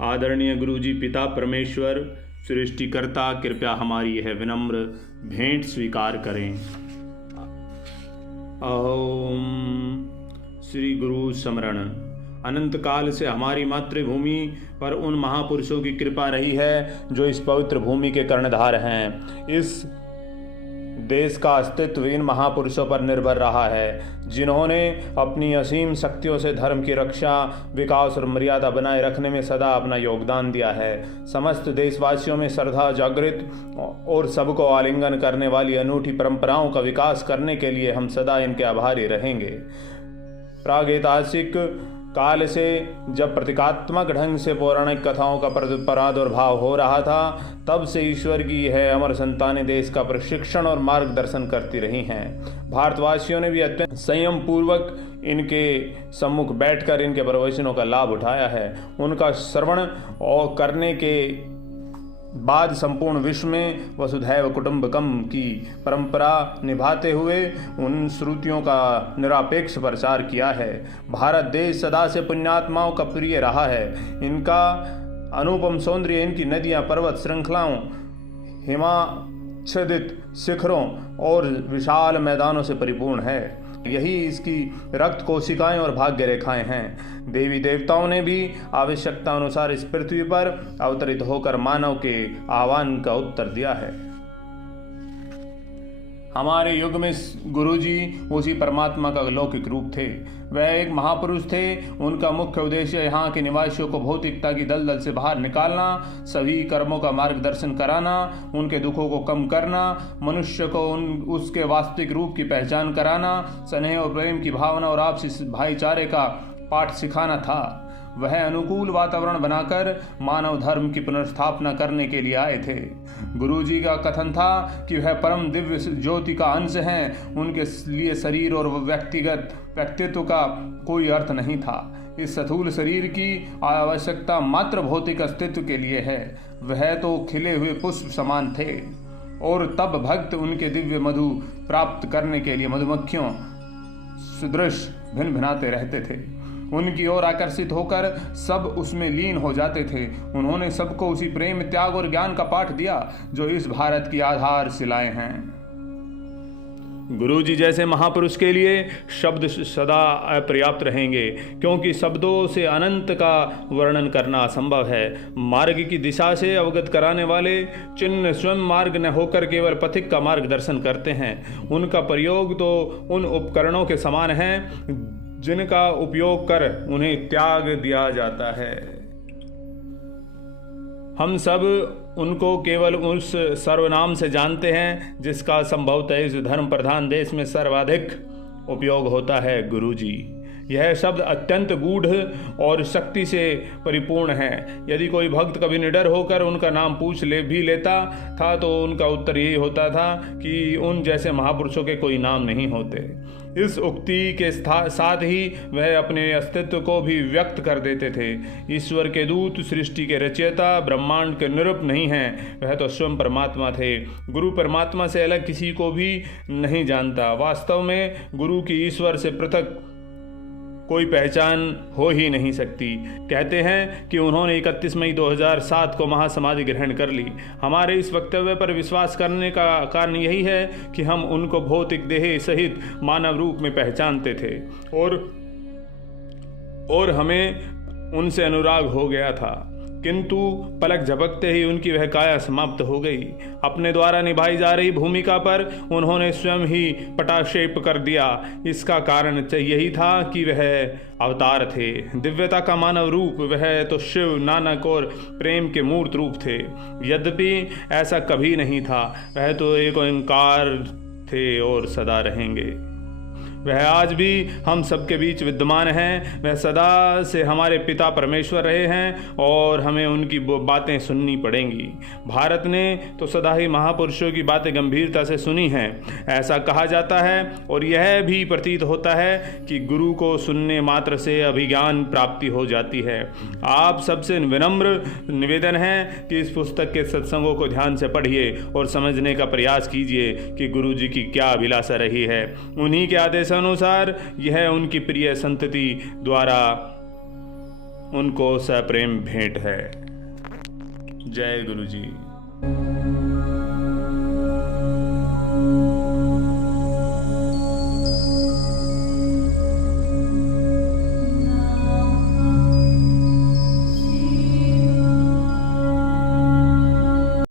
आदरणीय गुरुजी पिता परमेश्वर सृष्टिकर्ता, कृपया हमारी यह विनम्र भेंट स्वीकार करें। ओम श्री गुरु स्मरण। अनंत काल से हमारी मातृभूमि पर उन महापुरुषों की कृपा रही है जो इस पवित्र भूमि के कर्णधार हैं। इस देश का अस्तित्व इन महापुरुषों पर निर्भर रहा है, जिन्होंने अपनी असीम शक्तियों से धर्म की रक्षा, विकास और मर्यादा बनाए रखने में सदा अपना योगदान दिया है। समस्त देशवासियों में श्रद्धा जागृत और सबको आलिंगन करने वाली अनूठी परंपराओं का विकास करने के लिए हम सदा इनके आभारी रहेंगे। प्रागैतिहासिक काल से जब प्रतीकात्मक ढंग से पौराणिक कथाओं का प्रादुर्भाव हो रहा था, तब से ईश्वर की यह अमर संतानें देश का प्रशिक्षण और मार्गदर्शन करती रही हैं। भारतवासियों ने भी अत्यंत संयम पूर्वक इनके सम्मुख बैठकर इनके प्रवचनों का लाभ उठाया है। उनका श्रवण और करने के बाद संपूर्ण विश्व में वसुधैव कुटुंबकम की परंपरा निभाते हुए उन श्रुतियों का निरपेक्ष प्रचार किया है। भारत देश सदा से पुण्यात्माओं का प्रिय रहा है। इनका अनुपम सौंदर्य, इनकी नदियां, पर्वत श्रृंखलाओं, हिमाच्छादित शिखरों और विशाल मैदानों से परिपूर्ण है। यही इसकी रक्त कोशिकाएं और भाग्य रेखाएं हैं। देवी देवताओं ने भी आवश्यकता अनुसार इस पृथ्वी पर अवतरित होकर मानव के आह्वान का उत्तर दिया है। हमारे युग में गुरुजी उसी परमात्मा का अलौकिक रूप थे। वह एक महापुरुष थे। उनका मुख्य उद्देश्य यहाँ के निवासियों को भौतिकता की दलदल से बाहर निकालना, सभी कर्मों का मार्गदर्शन कराना, उनके दुखों को कम करना, मनुष्य को उसके वास्तविक रूप की पहचान कराना, स्नेह और प्रेम की भावना और आपसी भाईचारे का पाठ सिखाना था। वह अनुकूल वातावरण बनाकर मानव धर्म की पुनर्स्थापना करने के लिए आए थे। गुरुजी का कथन था कि वह परम दिव्य ज्योति का अंश हैं। उनके लिए शरीर और व्यक्तिगत व्यक्तित्व का कोई अर्थ नहीं था। इस स्थूल शरीर की आवश्यकता मात्र भौतिक अस्तित्व के लिए है। वह तो खिले हुए पुष्प समान थे और तब भक्त उनके दिव्य मधु प्राप्त करने के लिए मधुमक्खियों सदृश भिन भिनाते रहते थे। उनकी ओर आकर्षित होकर सब उसमें लीन हो जाते थे। उन्होंने सबको उसी प्रेम, त्याग और ज्ञान का पाठ दिया जो इस भारत की आधारशिलाएं हैं। गुरुजी जैसे महापुरुष के लिए शब्द सदा अपर्याप्त रहेंगे, क्योंकि शब्दों से अनंत का वर्णन करना असंभव है। मार्ग की दिशा से अवगत कराने वाले चिन्ह स्वयं मार्ग न होकर केवल पथिक का मार्गदर्शन करते हैं। उनका प्रयोग तो उन उपकरणों के समान है जिनका उपयोग कर उन्हें त्याग दिया जाता है। हम सब उनको केवल उस सर्वनाम से जानते हैं जिसका संभवतः इस धर्म प्रधान देश में सर्वाधिक उपयोग होता है, गुरुजी। यह शब्द अत्यंत गूढ़ और शक्ति से परिपूर्ण है। यदि कोई भक्त कभी निडर होकर उनका नाम पूछ लेता था तो उनका उत्तर यही होता था कि उन जैसे महापुरुषों के कोई नाम नहीं होते। इस उक्ति के साथ ही वह अपने अस्तित्व को भी व्यक्त कर देते थे। ईश्वर के दूत, सृष्टि के रचयिता, ब्रह्मांड के निरूप नहीं हैं। वह तो स्वयं परमात्मा थे। गुरु परमात्मा से अलग किसी को भी नहीं जानता। वास्तव में गुरु की ईश्वर से पृथक कोई पहचान हो ही नहीं सकती। कहते हैं कि उन्होंने 31 मई 2007 को महासमाधि ग्रहण कर ली। हमारे इस वक्तव्य पर विश्वास करने का कारण यही है कि हम उनको भौतिक देह सहित मानव रूप में पहचानते थे और हमें उनसे अनुराग हो गया था। किंतु पलक झपकते ही उनकी वह काया समाप्त हो गई। अपने द्वारा निभाई जा रही भूमिका पर उन्होंने स्वयं ही पटाक्षेप कर दिया। इसका कारण यही था कि वह अवतार थे, दिव्यता का मानव रूप। वह तो शिव, नानक और प्रेम के मूर्त रूप थे। यद्यपि ऐसा कभी नहीं था। वह तो एक ओंकार थे और सदा रहेंगे। वह आज भी हम सबके बीच विद्यमान हैं। वह सदा से हमारे पिता परमेश्वर रहे हैं और हमें उनकी बातें सुननी पड़ेंगी। भारत ने तो सदा ही महापुरुषों की बातें गंभीरता से सुनी हैं। ऐसा कहा जाता है और यह भी प्रतीत होता है कि गुरु को सुनने मात्र से अभिज्ञान प्राप्ति हो जाती है। आप सबसे विनम्र निवेदन है कि इस पुस्तक के सत्संगों को ध्यान से पढ़िए और समझने का प्रयास कीजिए कि गुरु जी की क्या अभिलाषा रही है। उन्हीं के आदेश अनुसार यह उनकी प्रिय संतति द्वारा उनको सप्रेम भेंट है। जय गुरु जी।